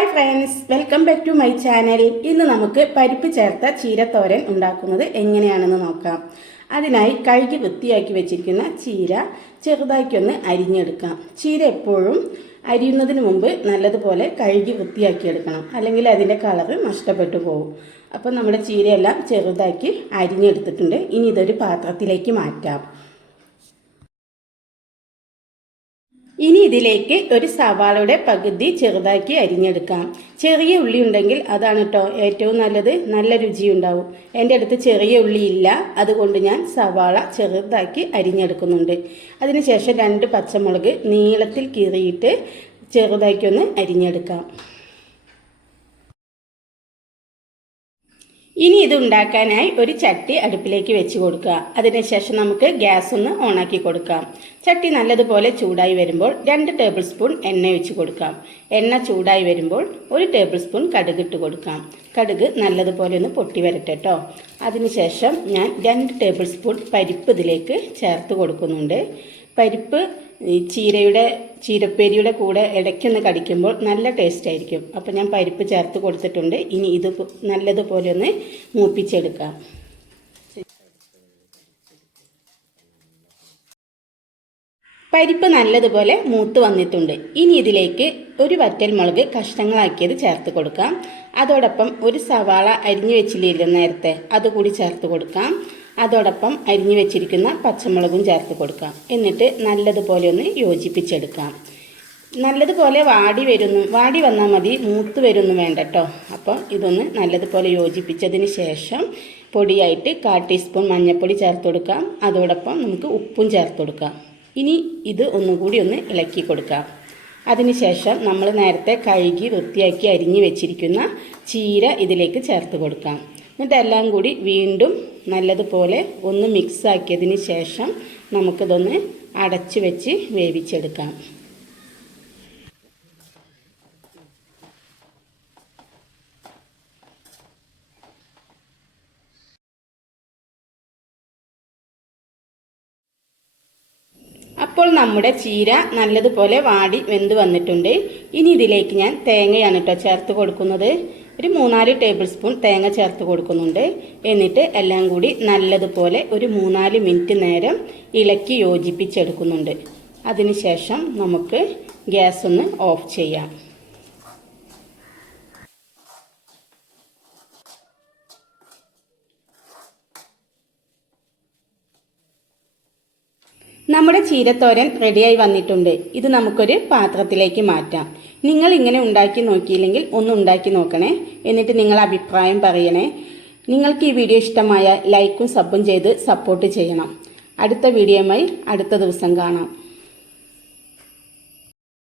Hi friends, welcome back to my channel. ഇന്ന് നമുക്ക് പരിപ്പ് ചേർത്ത ചീരത്തോരൻ ഉണ്ടാക്കുന്നത് എങ്ങനെയാണെന്ന് നോക്കാം. അതിനായി കഴുകി വൃത്തിയാക്കി വെച്ചിരിക്കുന്ന ചീര ചെറുതാക്കിയൊന്ന് അരിഞ്ഞെടുക്കാം. ചീര എപ്പോഴും അരിയുന്നതിന് മുമ്പ് നല്ലതുപോലെ കഴുകി വൃത്തിയാക്കിയെടുക്കണം, അല്ലെങ്കിൽ അതിൻ്റെ കളറ് നഷ്ടപ്പെട്ടു പോകും. അപ്പം നമ്മുടെ ചീരയെല്ലാം ചെറുതാക്കി അരിഞ്ഞെടുത്തിട്ടുണ്ട്. ഇനി ഇതൊരു പാത്രത്തിലേക്ക് മാറ്റാം. ഇനി ഇതിലേക്ക് ഒരു സവാളയുടെ പകുതി ചെറുതാക്കി അരിഞ്ഞെടുക്കാം. ചെറിയ ഉള്ളി ഉണ്ടെങ്കിൽ അതാണ് കേട്ടോ ഏറ്റവും നല്ലത്, നല്ല രുചിയുണ്ടാവും. എൻ്റെ അടുത്ത് ചെറിയ ഉള്ളി ഇല്ല, അതുകൊണ്ട് ഞാൻ സവാള ചെറുതാക്കി അരിഞ്ഞെടുക്കുന്നുണ്ട്. അതിനുശേഷം 2 പച്ചമുളക് നീളത്തിൽ കീറിയിട്ട് ചെറുതാക്കി ഒന്ന് അരിഞ്ഞെടുക്കാം. ഇനി ഇത് ഉണ്ടാക്കാനായി ഒരു ചട്ടി അടുപ്പിലേക്ക് വെച്ച് കൊടുക്കുക. അതിനുശേഷം നമുക്ക് ഗ്യാസ് ഒന്ന് ഓണാക്കി കൊടുക്കാം. ചട്ടി നല്ലതുപോലെ ചൂടായി വരുമ്പോൾ 2 ടേബിൾ സ്പൂൺ എണ്ണ ഒഴിച്ച് കൊടുക്കാം. എണ്ണ ചൂടായി വരുമ്പോൾ 1 ടേബിൾ സ്പൂൺ കടുക് ഇട്ട് കൊടുക്കാം. കടുക് നല്ലതുപോലെ ഒന്ന് പൊട്ടി വരട്ടെ കേട്ടോ. അതിനുശേഷം ഞാൻ 2 ടേബിൾ സ്പൂൺ പരിപ്പ് ഇതിലേക്ക് ചേർത്ത് കൊടുക്കുന്നുണ്ട്. പരിപ്പ് ഈ ചീരപ്പേരിയുടെ കൂടെ ഇടയ്ക്കൊന്ന് കടിക്കുമ്പോൾ നല്ല ടേസ്റ്റ് ആയിരിക്കും. അപ്പോൾ ഞാൻ പരിപ്പ് ചേർത്ത് കൊടുത്തിട്ടുണ്ട്. ഇനി ഇത് നല്ലതുപോലെ ഒന്ന് മൂപ്പിച്ചെടുക്കാം. പരിപ്പ് നല്ലതുപോലെ മൂത്ത് വന്നിട്ടുണ്ട്. ഇനി ഇതിലേക്ക് ഒരു വറ്റൽമുളക് കഷ്ണങ്ങളാക്കിയത് ചേർത്ത് കൊടുക്കാം. അതോടൊപ്പം ഒരു സവാള അരിഞ്ഞു വെച്ചില്ലേ നേരത്തെ, അതുകൂടി ചേർത്ത് കൊടുക്കാം. അതോടൊപ്പം അരിഞ്ഞു വെച്ചിരിക്കുന്ന പച്ചമുളകും ചേർത്ത് കൊടുക്കാം. എന്നിട്ട് നല്ലതുപോലെ ഒന്ന് യോജിപ്പിച്ചെടുക്കാം. നല്ലതുപോലെ വാടി വന്നാൽ മതി, മൂത്ത് വരുന്നു വേണ്ട കേട്ടോ. അപ്പോൾ ഇതൊന്ന് നല്ലതുപോലെ യോജിപ്പിച്ചതിന് ശേഷം പൊടിയായിട്ട് 1/4 ടീസ്പൂൺ മഞ്ഞൾപ്പൊടി ചേർത്ത് കൊടുക്കാം. അതോടൊപ്പം നമുക്ക് ഉപ്പും ചേർത്ത് കൊടുക്കാം. ഇനി ഇത് ഒന്നുകൂടി ഒന്ന് ഇളക്കി കൊടുക്കാം. അതിനുശേഷം നമ്മൾ നേരത്തെ കഴുകി വൃത്തിയാക്കി അരിഞ്ഞു വെച്ചിരിക്കുന്ന ചീര ഇതിലേക്ക് ചേർത്ത് കൊടുക്കാം. എന്നിട്ട് എല്ലാം കൂടി വീണ്ടും നല്ലതുപോലെ ഒന്ന് മിക്സ് ആക്കിയതിന് ശേഷം നമുക്കിതൊന്ന് അടച്ചു വെച്ച് വേവിച്ചെടുക്കാം. അപ്പോൾ നമ്മുടെ ചീര നല്ലതുപോലെ വാടി വെന്ത് വന്നിട്ടുണ്ട്. ഇനി ഇതിലേക്ക് ഞാൻ തേങ്ങയാണ് കേട്ടോ ചേർത്ത് കൊടുക്കുന്നത്. ഒരു 3-4 ടേബിൾ സ്പൂൺ തേങ്ങ ചേർത്ത് കൊടുക്കുന്നുണ്ട്. എന്നിട്ട് എല്ലാം കൂടി നല്ലതുപോലെ ഒരു 3-4 മിനിറ്റ് നേരം ഇളക്കി യോജിപ്പിച്ചെടുക്കുന്നുണ്ട്. അതിനുശേഷം നമുക്ക് ഗ്യാസ് ഒന്ന് ഓഫ് ചെയ്യാം. നമ്മുടെ ചീരത്തോരൻ റെഡിയായി വന്നിട്ടുണ്ട്. ഇത് നമുക്കൊരു പാത്രത്തിലേക്ക് മാറ്റാം. നിങ്ങൾ ഇങ്ങനെ ഉണ്ടാക്കി നോക്കിയില്ലെങ്കിൽ ഒന്ന് ഉണ്ടാക്കി നോക്കണേ. എന്നിട്ട് നിങ്ങളുടെ അഭിപ്രായം പറയണേ. നിങ്ങൾക്ക് ഈ വീഡിയോ ഇഷ്ടമായ ലൈക്കും സബും ചെയ്ത് സപ്പോർട്ട് ചെയ്യണം. അടുത്ത വീഡിയോയുമായി അടുത്ത ദിവസം കാണാം.